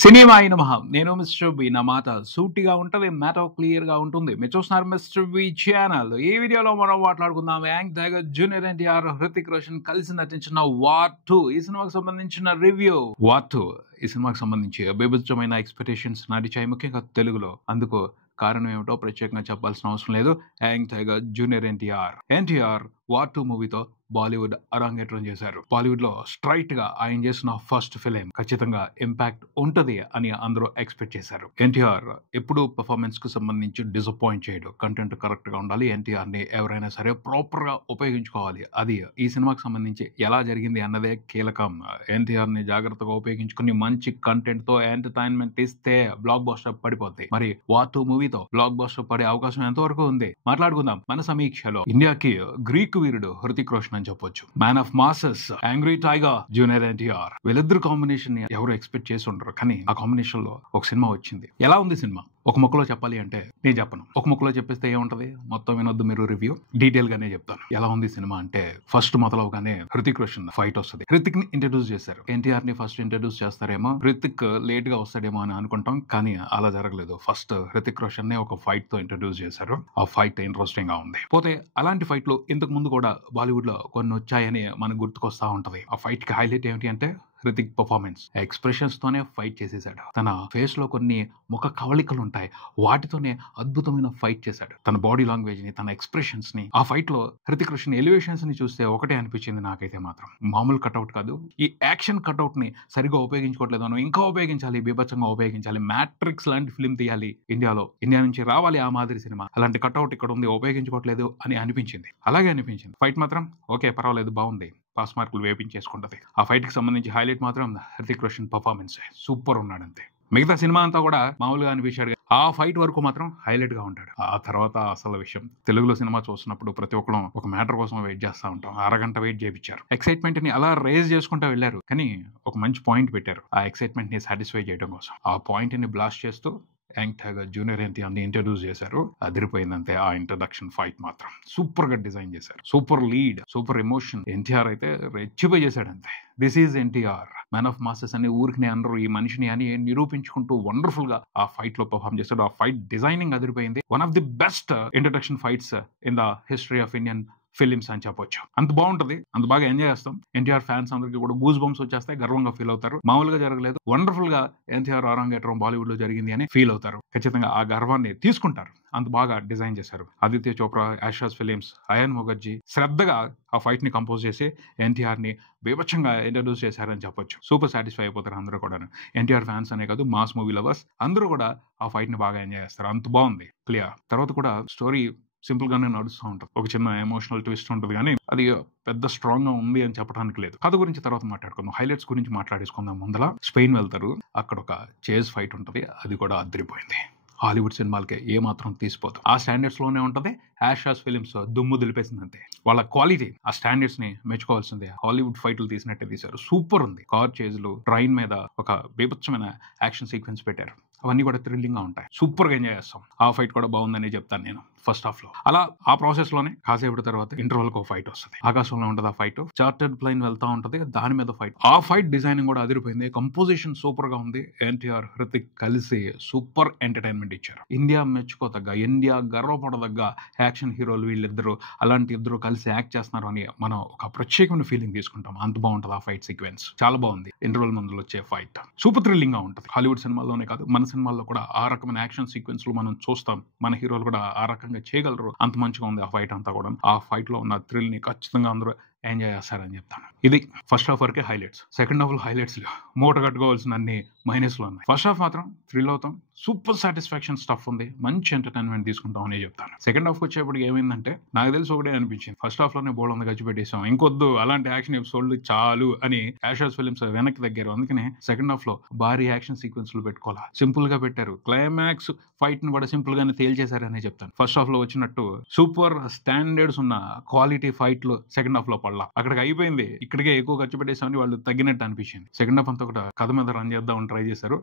సినిమాయి నమః. నేను mister B. నా మాట సూటిగా ఉంటది. మ్యాటర్ క్లియర్‌గా ఉంటుంది. మీరు చూస్తున్నారు మిస్టర్ బి ఛానల్. ఈ వీడియోలో మనం మాట్లాడుకుందాం young tiger, junior NTR, Hrithik Roshan కలిసి నటించిన వార్ 2 ఈ సినిమాకి సంబంధించిన రివ్యూ. వార్ 2 ఈ సినిమాకి సంబంధించి బీభత్సమైన ఎక్స్‌పెక్టేషన్స్ నడిచాయి, ముఖ్యంగా తెలుగులో. అందుకు కారణం ఏమిటో ప్రత్యేకంగా చెప్పాల్సిన అవసరం లేదు. Young tiger, junior NTR War 2 మూవీతో బాలీవుడ్ అరంగేట్రం చేశారు. బాలీవుడ్ లో స్ట్రైట్ గా ఆయన చేసిన ఫస్ట్ ఫిలిం ఖచ్చితంగా ఇంపాక్ట్ ఉంటది అని అందరూ ఎక్స్పెక్ట్ చేశారు. ఎన్టీఆర్ ఎప్పుడు పర్ఫార్మెన్స్ కు సంబంధించి డిసప్పాయింట్ చేయడు. కంటెంట్ కరెక్ట్ గా ఉండాలి. ఎన్టీఆర్ ని ఎవరైనా సరే ప్రాపర్ గా ఉపయోగించుకోవాలి. అది ఈ సినిమాకి సంబంధించి ఎలా జరిగింది అన్నదే కీలకం. ఎన్టీఆర్ ని జాగ్రత్తగా ఉపయోగించుకుని మంచి కంటెంట్ తో ఎంటర్టైన్మెంట్ ఇస్తే బ్లాక్ బస్టర్ పడిపోతాయి. మరి వార్ 2 మూవీతో బ్లాక్ బస్టర్ పడే అవకాశం ఎంతవరకు ఉంది మాట్లాడుకుందాం మన సమీక్షలో. ఇండియాకి గ్రీక్ వీరుడు హృతిక్ రోషన్ అని చెప్పొచ్చు. Man of masses angry tiger, junior NTR. వీళ్ళిద్దరు కాంబినేషన్ ఎవరు ఎక్స్పెక్ట్ చేసి ఉండరు, కానీ ఆ కాంబినేషన్ లో ఒక సినిమా వచ్చింది. ఎలా ఉంది సినిమా? ఒక ముక్కలో చెప్పాలి అంటే నేను చెప్పను. ఒక ముక్కలో చెప్పేస్తే ఏముంటది, మొత్తం వినొద్దు మీరు, రివ్యూ డీటెయిల్ గానే చెప్తాను. ఎలా ఉంది సినిమా అంటే, ఫస్ట్ మొదలవగానే హృతిక్ రోషన్ ఫైట్ వస్తుంది. హృతిక్ ని ఇంట్రడ్యూస్ చేశారు. ఎన్టీఆర్ ని ఫస్ట్ ఇంట్రడ్యూస్ చేస్తారేమో, హృతిక్ లేట్ గా వస్తాడేమో అని అనుకుంటాం, కానీ అలా జరగలేదు. ఫస్ట్ హృతిక్ రోషన్ ని ఒక ఫైట్ తో ఇంట్రడ్యూస్ చేశారు. ఆ ఫైట్ ఇంట్రెస్టింగ్ గా ఉంది. పోతే అలాంటి ఫైట్ లో ఇంతకు ముందు కూడా బాలీవుడ్ లో కొన్ని వచ్చాయని మనకు గుర్తుకొస్తా ఉంటది. ఆ ఫైట్ కి హైలైట్ ఏమిటి అంటే హృతిక్ పర్ఫార్మెన్స్. ఎక్స్ప్రెషన్స్ తోనే ఫైట్ చేసేసాడు. తన ఫేస్ లో కొన్ని ముఖ కవళికలు ఉంటాయి, వాటితోనే అద్భుతమైన ఫైట్ చేశాడు. తన బాడీ లాంగ్వేజ్ ని, తన ఎక్స్ప్రెషన్స్ ని, ఆ ఫైట్ లో హృతిక్ రోషన్ ఎలివేషన్స్ ని చూస్తే ఒకటే అనిపించింది నాకైతే మాత్రం, మామూలు కట్అవుట్ కాదు. ఈ యాక్షన్ కట్అవుట్ ని సరిగా ఉపయోగించుకోవట్లేదు, మనం ఇంకా ఉపయోగించాలి, బీభత్సంగా ఉపయోగించాలి. మ్యాట్రిక్స్ లాంటి ఫిల్మ్ తీయాలి ఇండియాలో, ఇండియా నుంచి రావాలి ఆ మాదిరి సినిమా. అలాంటి కట్అవుట్ ఇక్కడ ఉంది, ఉపయోగించుకోవట్లేదు అని అనిపించింది. అలాగే అనిపించింది. ఫైట్ మాత్రం ఓకే, పర్వాలేదు, బాగుంది, పాస్ మార్కులు వేపించేసుకుంటది. ఆ ఫైట్ కి సంబంధించి హైలైట్ మాత్రం హృతిక్ రోషన్ పర్ఫార్మెన్స్ సూపర్ ఉన్నాడంతే. మిగతా సినిమా అంతా కూడా మామూలుగా అనిపించాడు. ఆ ఫైట్ వరకు మాత్రం హైలైట్ గా ఉంటాడు. ఆ తర్వాత అసలు విషయం, తెలుగులో సినిమా చూస్తున్నప్పుడు ప్రతి ఒక్కరు ఒక మ్యాటర్ కోసం వెయిట్ చేస్తూ ఉంటాం. అరగంట వెయిట్ చేయించారు. ఎక్సైట్మెంట్ ని అలా రేజ్ చేసుకుంటూ వెళ్ళారు, కానీ ఒక మంచి పాయింట్ పెట్టారు ఆ ఎక్సైట్మెంట్ ని సాటిస్ఫై చేయడం కోసం. ఆ పాయింట్ ని బ్లాస్ట్ చేస్తూ యాంగ్ టైగర్, జూనియర్ ఎన్టీఆర్ ని ఇంట్రడ్యూస్ చేశారు. అదిరిపోయిందంతే. ఆ ఇంట్రడక్షన్ ఫైట్ మాత్రం సూపర్ గా డిజైన్ చేశారు. Super lead, super emotion. NTR అయితే రెచ్చిపోయి చేశాడు అంతే. This is NTR, man of masses అని ఊరికి అందరూ ఈ మనిషిని అని నిరూపించుకుంటూ వండర్ఫుల్ గా ఆ ఫైట్ లో పర్ఫార్మ్ చేశాడు. ఆ ఫైట్ డిజైనింగ్ అదిరిపోయింది. One of the best introduction fights in the history of Indian films అని చెప్పొచ్చు. అంత బాగుంటది, అంత బాగా ఎంజాయ్ చేస్తాం. ఎన్టీఆర్ ఫ్యాన్స్ అందరికీ కూడా గూస్ బంప్స్ వచ్చేస్తాయి, గర్వంగా ఫీల్ అవుతారు. మామూలుగా జరగలేదు, వండర్ఫుల్ గా ఎన్టీఆర్ అరంగేట్రం బాలీవుడ్ లో జరిగింది అని ఫీల్ అవుతారు. ఖచ్చితంగా ఆ గర్వాన్ని తీసుకుంటారు. అంత బాగా డిజైన్ చేశారు. ఆదిత్య చోప్రా, యాషాస్ ఫిలిమ్స్, అయాన్ ముఖర్జీ శ్రద్ధగా ఆ ఫైట్ ని కంపోజ్ చేసి ఎన్టీఆర్ ని బీభత్సంగా ఇంట్రడ్యూస్ చేశారని చెప్పొచ్చు. సూపర్ సాటిస్ఫై అయిపోతారు అందరూ కూడా. ఎన్టీఆర్ ఫ్యాన్స్ అనే కాదు, మాస్ మూవీ లవర్స్ అందరూ కూడా ఆ ఫైట్ ని బాగా ఎంజాయ్ చేస్తారు. అంత బాగుంది. క్లియర్. తర్వాత కూడా స్టోరీ సింపుల్ గానే నడుస్తూ ఉంటుంది. ఒక చిన్న ఎమోషనల్ ట్విస్ట్ ఉంటుంది, కానీ అది పెద్ద స్ట్రాంగ్ గా ఉంది అని చెప్పడానికి లేదు. కథ గురించి తర్వాత మాట్లాడుకుందాం. హైలైట్స్ గురించి మాట్లాడేసుకుందాం. ముందల స్పెయిన్ వెళ్తారు, అక్కడ ఒక చేజ్ ఫైట్ ఉంటుంది. అది కూడా అదిరిపోయింది. హాలీవుడ్ సినిమాలకే ఏ మాత్రం తీసిపోదు. ఆ స్టాండర్డ్స్ లోనే ఉంటది. యాషాస్ ఫిలిమ్స్ దుమ్ము దులిపేసిందంతే. వాళ్ళ క్వాలిటీ, ఆ స్టాండర్డ్స్ ని మెచ్చుకోవాల్సిందే. హాలీవుడ్ ఫైట్లు తీసినట్టే తీశారు. సూపర్ ఉంది. కార్ చేజ్లు, ట్రైన్ మీద ఒక బీభత్సమైన యాక్షన్ సీక్వెన్స్ పెట్టారు. అవన్నీ కూడా థ్రిల్లింగ్ గా ఉంటాయి. సూపర్ గా ఎంజాయ్ చేస్తాం. ఆ ఫైట్ కూడా బాగుందని చెప్తాను నేను ఫస్ట్ హాఫ్ లో. అలా ఆ ప్రాసెస్ లోనే కాసేపటి తర్వాత ఇంటర్వల్ కు ఫైట్ వస్తుంది. ఆకాశంలో ఉంటది ఆ ఫైట్. చార్టర్డ్ ప్లేన్ వెళ్తా ఉంటది, దాని మీద ఫైట్. ఆ ఫైట్ డిజైనింగ్ కూడా అదిరిపోయింది. కంపోజిషన్ సూపర్ గా ఉంది. ఎన్టీఆర్, హృతిక్ కలిసి సూపర్ ఎంటర్టైన్మెంట్ ఇచ్చారు. ఇండియా మెచ్చుకోదగ్గ, ఇండియా గర్వపడదగ్గ యాక్షన్ హీరోలు వీళ్ళిద్దరు. అలాంటి ఇద్దరు కలిసి యాక్ట్ చేస్తున్నారు అని మనం ఒక ప్రత్యేకమైన ఫీలింగ్ తీసుకుంటాం. అంత బాగుంటది ఆ ఫైట్ సీక్వెన్స్. చాలా బాగుంది. ఇంటర్వల్ ముందు వచ్చే ఫైట్ సూపర్ థ్రిల్లింగ్ గా ఉంటుంది. హాలీవుడ్ సినిమాల్లోనే కాదు, మన సినిమాల్లో కూడా ఆ రకమైన యాక్షన్ సీక్వెన్స్ లో మనం చూస్తాం. మన హీరోలు కూడా ఆ రకంగా చేయగలరు. అంత మంచిగా ఉంది ఆ ఫైట్ అంతా కూడా. ఆ ఫైట్ లో ఉన్న థ్రిల్ ని ఖచ్చితంగా అందరూ ఎంజాయ్ చేస్తారని చెప్తాను. ఇది ఫస్ట్ హాఫ్ వరకే హైలైట్స్. సెకండ్ హాఫ్ లో హైలైట్స్ మూట కట్టుకోవాల్సిన అన్ని మైనస్ లో ఉన్నాయి. ఫస్ట్ హాఫ్ మాత్రం థ్రిల్ అవుతాం. సూపర్ సాటిస్ఫాక్షన్ స్టఫ్ ఉంది. మంచి ఎంటర్టైన్మెంట్ తీసుకుంటాం అని చెప్తాను. సెకండ్ హాఫ్ వచ్చేప్పటికి ఏమైందంటే, నాకు తెలిసి ఒకటే అనిపించింది, ఫస్ట్ హాఫ్ లోనే బోల్డ్ ఉంది ఖర్చు పెట్టేసాం, ఇంకొద్దు అలాంటి యాక్షన్ ఎపిసోడ్లు చాలు అని యాషాస్ ఫిలిమ్స్ వెనక్కి తగ్గారు. అందుకనే సెకండ్ హాఫ్ లో భారీ యాక్షన్ సీక్వెన్స్లు పెట్టుకోవాలా, సింపుల్ గా పెట్టారు. క్లైమాక్స్ ఫైట్ ని కూడా సింపుల్ గానే తేల్చేశారని చెప్తాను. ఫస్ట్ హాఫ్ లో వచ్చినట్టు సూపర్ స్టాండర్డ్స్ ఉన్న క్వాలిటీ ఫైట్లు సెకండ్ హాఫ్ లో పడలా. అక్కడికి అయిపోయింది. ఇక్కడికే ఎక్కువ ఖర్చు పెట్టేసామని వాళ్ళు తగ్గినట్టు అనిపించింది. సెకండ్ హాఫ్ అంతా కూడా కథ మీద రన్ చేద్దామని ట్రై చేశారు.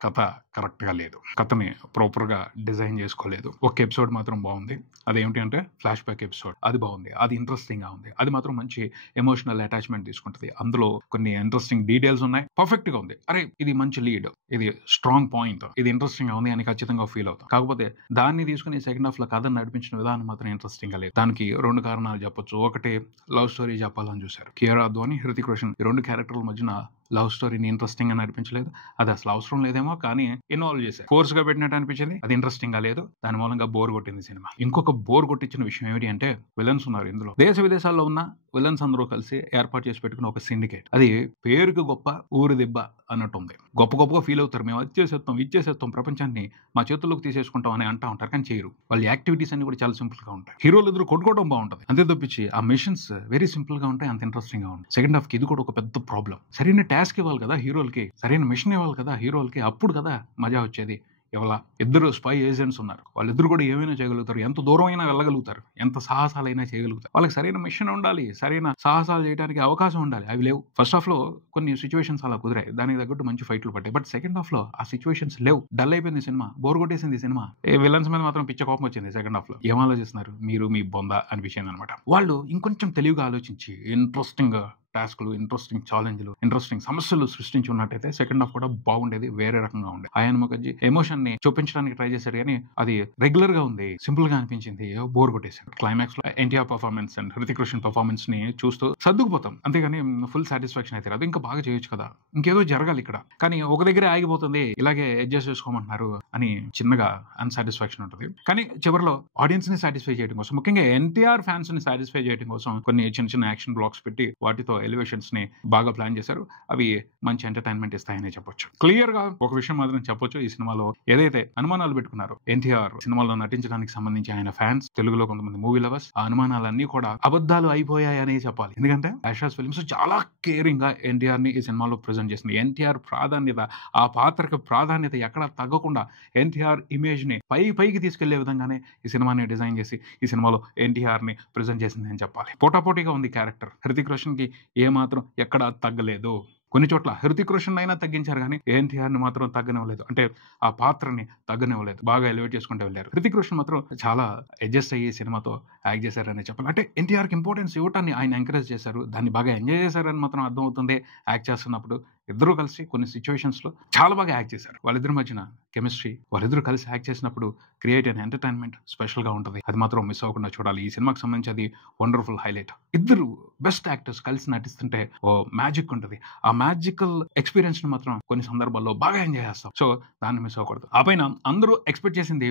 కథ కరెక్ట్‌గా లేదు. కథని ప్రాపర్‌గా డిజైన్ చేసుకోలేదు. ఒక ఎపిసోడ్ మాత్రం బావుంది. అదేంటి అంటే ఫ్లాష్ బ్యాక్ ఎపిసోడ్. అది బావుంది. అది ఇంట్రెస్టింగ్‌గా ఉంది. అది మాత్రం మంచి ఎమోషనల్ అటాచ్‌మెంట్ తీసుకుంటది. అందులో కొన్ని ఇంట్రెస్టింగ్ డీటెయిల్స్ ఉన్నాయి. పర్ఫెక్ట్‌గా ఉంది. అరే! ఇది మంచి లీడ్. ఇది స్ట్రాంగ్ పాయింట్. ఇది ఇంట్రెస్టింగ్‌గా ఉంది అని ఖచ్చితంగా ఫీల్ అవుతాం. కాకపోతే దాన్ని తీసుకొని సెకండ్ హాఫ్‌లో కథను నడిపించిన విధానం మాత్రం ఇంట్రెస్టింగ్‌గా లేదు. దానికి 2 కారణాలు చెప్పొచ్చు. ఒకటి లవ్ స్టోరీ చెప్పాలని చూసారు. కియారా అద్వానీ, హృతిక్ రోషన్ ఈ 2 క్యారెక్టర్ల మధ్యన లవ్ స్టోరీని ఇంట్రెస్టింగ్‌గా నడిపించలేదు. అది అసలు అవసరం లేదేమో కానీ ఇన్వాల్వ్ చేశారు. ఫోర్స్‌గా పెట్టినట్టు అనిపించింది. అది ఇంట్రెస్టింగ్‌గా లేదు. దాని మూలంగా బోర్ కొట్టింది సినిమా. ఇంకొక బోర్ కొట్టించిన విషయం ఏమిటి అంటే విలన్స్ ఉన్నారు ఇందులో. దేశ విదేశాల్లో ఉన్న విలన్స్ అందరూ కలిసి ఏర్పాటు చేసి పెట్టుకున్న ఒక సిండికేట్. అది పేరుకి గొప్ప ఊరు దిబ్బ అన్నట్టుంది. గొప్పగా ఫీల్ అవుతారు. మేము అది ఇచ్చేసేస్తాం ప్రపంచాన్ని మా చేతుల్లోకి తీసేసుకుంటాం అని అంటా ఉంటారు. కానీ చేయరు. వాళ్ళ యాక్టివిటీస్ అన్ని కూడా చాలా సింపుల్ గా ఉంటాయి. హీరోలు ఇద్దరు కొట్టుకోవడం బాగుంటుంది. అంతే తప్పించి ఆ మిషన్స్ వెరీ సింపుల్ గా ఉంటాయి. అంత ఇంట్రెస్టింగ్ గా ఉంటాయి. సెకండ్ హాఫ్ కి ఇది కూడా ఒక పెద్ద ప్రాబ్లం. సరైన టాస్క్ ఇవ్వాలి కదా హీరోలకి, సరైన మిషన్ ఇవ్వాలి కదా హీరోలకి, అప్పుడు కదా మజా వచ్చేది. ఇవాళ ఇద్దరు స్పై ఏజెంట్స్ ఉన్నారు. వాళ్ళిద్దరు కూడా ఏమైనా చేయగలుగుతారు. ఎంత దూరం అయినా వెళ్ళగలుగుతారు. ఎంత సాహసాలైనా చేయగలుగుతారు. వాళ్ళకి సరైన మిషన్ ఉండాలి. సరైన సాహసాలు చేయడానికి అవకాశం ఉండాలి. అవి లేవు. ఫస్ట్ హాఫ్ లో కొన్ని సిచ్యువేషన్స్ అలా కుదిరాయి. దానికి తగ్గట్టు మంచి ఫైట్లు పడ్డాయి. బట్ సెకండ్ హాఫ్ లో ఆ సిచ్యువేషన్స్ లేవు. డల్ అయిపోయింది సినిమా. బోర్ కొట్టేసింది సినిమా. విలన్స్ మీద మాత్రం పిచ్చ కోపం వచ్చింది సెకండ్ హాఫ్ లో. ఏం ఆలోచిస్తున్నారు మీరు మీ బొంద అనిపించింది అనమాట. వాళ్ళు ఇంకొంచెం తెలివిగా ఆలోచించి ఇంట్రెస్టింగ్ టాస్క్లు, ఇంట్రెస్టింగ్ ఛాలెంజ్లు, ఇంట్రెస్టింగ్ సమస్యలు సృష్టించి ఉన్నట్టయితే సెకండ్ హాఫ్ కూడా బాగుండేది. వేరే రకంగా ఉండేది. అయాన్ ముఖర్జీ ఎమోషన్ ని చూపించడానికి ట్రై చేశారు కానీ అది రెగ్యులర్ గా ఉంది. సింపుల్ గా అనిపించింది. బోర్ కొట్టేశారు. క్లైమాక్స్ లో NTR performance and Hrithik Roshan performance ని చూస్తూ సర్దుకుపోతాం. అంతేగాని ఫుల్ సాటిస్ఫాక్షన్ అయితే రాదు. ఇంకా బాగా చేయొచ్చు కదా, ఇంకేదో జరగాలి ఇక్కడ, కానీ ఒక దగ్గరే ఆగిపోతుంది. ఇలాగే అడ్జస్ట్ చేసుకోమంటున్నారు అని చిన్నగా అన్సాటిస్ఫాక్షన్ ఉంటుంది. కానీ చివరిలో ఆడియన్స్ ని సాటిస్ఫై చేయడం కోసం, ముఖ్యంగా ఎన్టీఆర్ ఫ్యాన్స్ ని సాటిస్ఫై చేయడం కోసం కొన్ని చిన్న యాక్షన్ బ్లాక్స్ పెట్టి వాటితో ఎలివేషన్స్ ని బాగా ప్లాన్ చేశారు. అవి మంచి ఎంటర్టైన్మెంట్ ఇస్తాయని చెప్పొచ్చు. క్లియర్ గా ఒక విషయం మాత్రం చెప్పొచ్చు. ఈ సినిమాలో ఏదైతే అనుమానాలు పెట్టుకున్నారో ఎన్టీఆర్ సినిమాలో నటించడానికి సంబంధించి ఆయన ఫ్యాన్స్, తెలుగులో కొంతమంది మూవీ లవర్స్, ఆ అనుమానాలన్నీ కూడా అబద్ధాలు అయిపోయాయని చెప్పాలి. ఎందుకంటే యాషాస్ ఫిల్మ్స్ చాలా కేరింగ్ గా ఎన్టీఆర్ ని ఈ సినిమాలో ప్రెజెంట్ చేసింది. ఎన్టీఆర్ ప్రాధాన్యత, ఆ పాత్రకు ప్రాధాన్యత ఎక్కడ తగ్గకుండా ఎన్టీఆర్ ఇమేజ్ ని పైకి తీసుకెళ్లే విధంగానే ఈ సినిమాని డిజైన్ చేసి ఈ సినిమాలో ఎన్టీఆర్ ని ప్రెజెంట్ చేసింది అని చెప్పాలి. పోటాపోటీగా ఉంది క్యారెక్టర్. హృతిక్ రోషన్ కి ఏమాత్రం ఎక్కడా తగ్గలేదు. కొన్ని చోట్ల హృతిక్ రోషన్ అయినా తగ్గించారు కానీ ఎన్టీఆర్ ని మాత్రం తగ్గనివ్వలేదు. అంటే ఆ పాత్రని తగ్గనివ్వలేదు. బాగా ఎలివేట్ చేసుకుంటూ వెళ్ళారు. హృతిక్ రోషన్ మాత్రం చాలా అడ్జస్ట్ అయ్యి సినిమాతో యాక్ట్ చేశారని చెప్పాలి. అంటే ఎన్టీఆర్ కి ఇంపార్టెన్స్ ఇవ్వటాన్ని ఆయన ఎంకరేజ్ చేశారు. దాన్ని బాగా ఎంజాయ్ చేశారని మాత్రం అర్థమవుతుంది. యాక్ట్ చేస్తున్నప్పుడు ఇద్దరు కలిసి కొన్ని సిచ్యువేషన్స్ లో చాలా బాగా యాక్ట్ చేశారు. వాళ్ళిద్దరి మధ్యన కెమిస్ట్రీ, వాళ్ళిద్దరు కలిసి యాక్ట్ చేసినప్పుడు క్రియేట్ అయిన ఎంటర్టైన్మెంట్ స్పెషల్ గా ఉంటుంది. అది మాత్రం మిస్ అవ్వకుండా చూడాలి. ఈ సినిమాకి సంబంధించి అది వండర్ఫుల్ హైలైట్. ఇద్దరు బెస్ట్ యాక్టర్స్ కలిసి నటిస్తుంటే ఓ మ్యాజిక్ ఉంటుంది. ఆ మ్యాజికల్ ఎక్స్పీరియన్స్ ని మాత్రం కొన్ని సందర్భాల్లో బాగా ఎంజాయ్ చేస్తాం. సో దాన్ని మిస్ అవ్వకూడదు. ఆ పైన అందరూ ఎక్స్పెక్ట్ చేసింది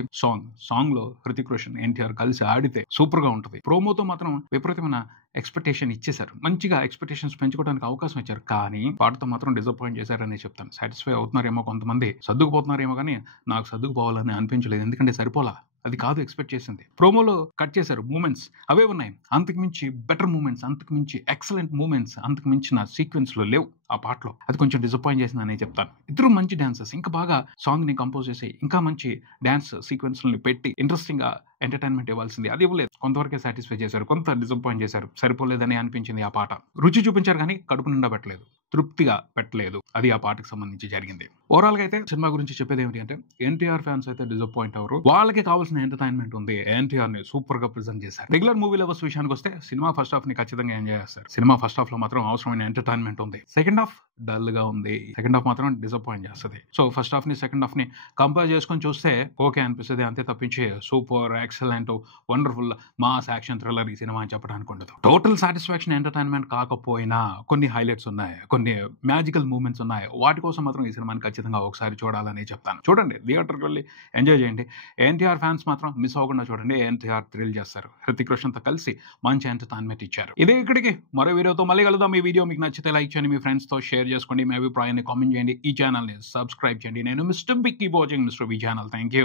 సాంగ్ లో హృతిక్ రోషన్ ఎన్టీఆర్ కలిసి ఆడితే సూపర్ గా ఉంటుంది. ప్రోమోతో మాత్రం విపరీతమైన ఎక్స్పెక్టేషన్ ఇచ్చేశారు. మంచిగా ఎక్స్పెక్టేషన్స్ పెంచుకోవడానికి అవకాశం ఇచ్చారు. కానీ వాటితో మాత్రం డిసప్పాయింట్ చేశారని చెప్తాను. సాటిస్ఫై అవుతున్నారేమో కొంతమంది, సర్దుకుపోతున్నారేమో కానీ నాకు సర్దుకుపోవాలని అనిపించలేదు. ఎందుకంటే సరిపోలా. అది కాదు ఎక్స్పెక్ట్ చేసింది. ప్రోమోలో కట్ చేశారు మూమెంట్స్, అవే ఉన్నాయి. అంతకు మించి బెటర్ మూమెంట్స్, అంతకు మించి ఎక్సలెంట్ మూమెంట్స్, అంతకు మించిన సీక్వెన్స్ లో లేవు ఆ పాటలో. అది కొంచెం డిసప్పాయింట్ చేసిందని చెప్తాను. ఇద్దరు మంచి డాన్సర్స్, ఇంకా బాగా సాంగ్ ని కంపోజ్ చేసి ఇంకా మంచి డాన్స్ సీక్వెన్స్ పెట్టి ఇంట్రెస్టింగ్ గా ఎంటర్టైన్మెంట్ ఇవ్వాల్సింది. అది ఇవ్వలేదు. కొంతవరకే సాటిస్ఫై చేశారు, కొంత డిసప్పాయింట్ చేశారు. సరిపోలేదని అనిపించింది. ఆ పాట రుచి చూపించారు కానీ కడుపు నిండా పెట్టలేదు, తృప్తిగా పెట్టలేదు. అది ఆ పాటకు సంబంధించి జరిగింది. ఓవరాల్ గా అయితే సినిమా గురించి చెప్పేది ఏమిటి అంటే ఎన్టీఆర్ ఫ్యాన్స్ అయితే డిసప్పాయింట్ అవ్వరు. వాళ్ళకి కావాల్సిన ఎంటర్టైన్మెంట్ ఉంది. ఎన్టీఆర్ ని సూపర్ గా ప్రెజెంట్ చేశారు. రెగ్యులర్ మూవీ లవర్స్ విషయానికి వస్తే సినిమా ఫస్ట్ హాఫ్ ని ఖచ్చితంగా ఎంజాయ్ చేస్తారు. సినిమా ఫస్ట్ హాఫ్ లో మాత్రం అవసరమైన ఎంటర్టైన్మెంట్ ఉంది. సెకండ్ హాఫ్ డల్ గా ఉంది. సెకండ్ హాఫ్ మాత్రం డిసప్పాయింట్ చేస్తుంది. సో ఫస్ట్ హాఫ్ ని సెకండ్ హాఫ్ ని కంపేర్ చేసుకొని చూస్తే ఓకే అనిపిస్తుంది. అంతే తప్పించి super excellent wonderful mass action thriller ఈ సినిమా అని చెప్పడానికి ఉండదు. టోటల్ సాటిస్ఫాక్షన్ ఎంటర్టైన్మెంట్ కాకపోయినా కొన్ని హైలైట్స్ ఉన్నాయి, కొన్ని మ్యాజికల్ మూమెంట్స్ ఉన్నాయి. వాటి కోసం మాత్రం ఈ సినిమాని ఖచ్చితంగా ఒకసారి చూడాలని చెప్తాను. చూడండి, థియేటర్కి వెళ్ళి ఎంజాయ్ చేయండి. ఎన్టీఆర్ ఫ్యాన్స్ మాత్రం మిస్ అవ్వకుండా చూడండి. ఎన్టీఆర్ థ్రిల్ చేస్తారు. హృతిక్ రోషన్ తో కలిసి మంచి ఎంటర్టైన్మెంట్ ఇచ్చారు. ఇదే ఇక్కడికి మరో వీడియోతో మళ్ళీ కలుద్దాం. ఈ వీడియో మీకు నచ్చితే లైక్ చేయండి, మీ ఫ్రెండ్స్ తో షేర్ చేసుకోండి, మీ అభిప్రాయాన్ని కామెంట్ చేయండి, ఈ ఛానల్ ని సబ్స్క్రైబ్ చేయండి. నేను mister Bikki watching mister B channel. Thank you.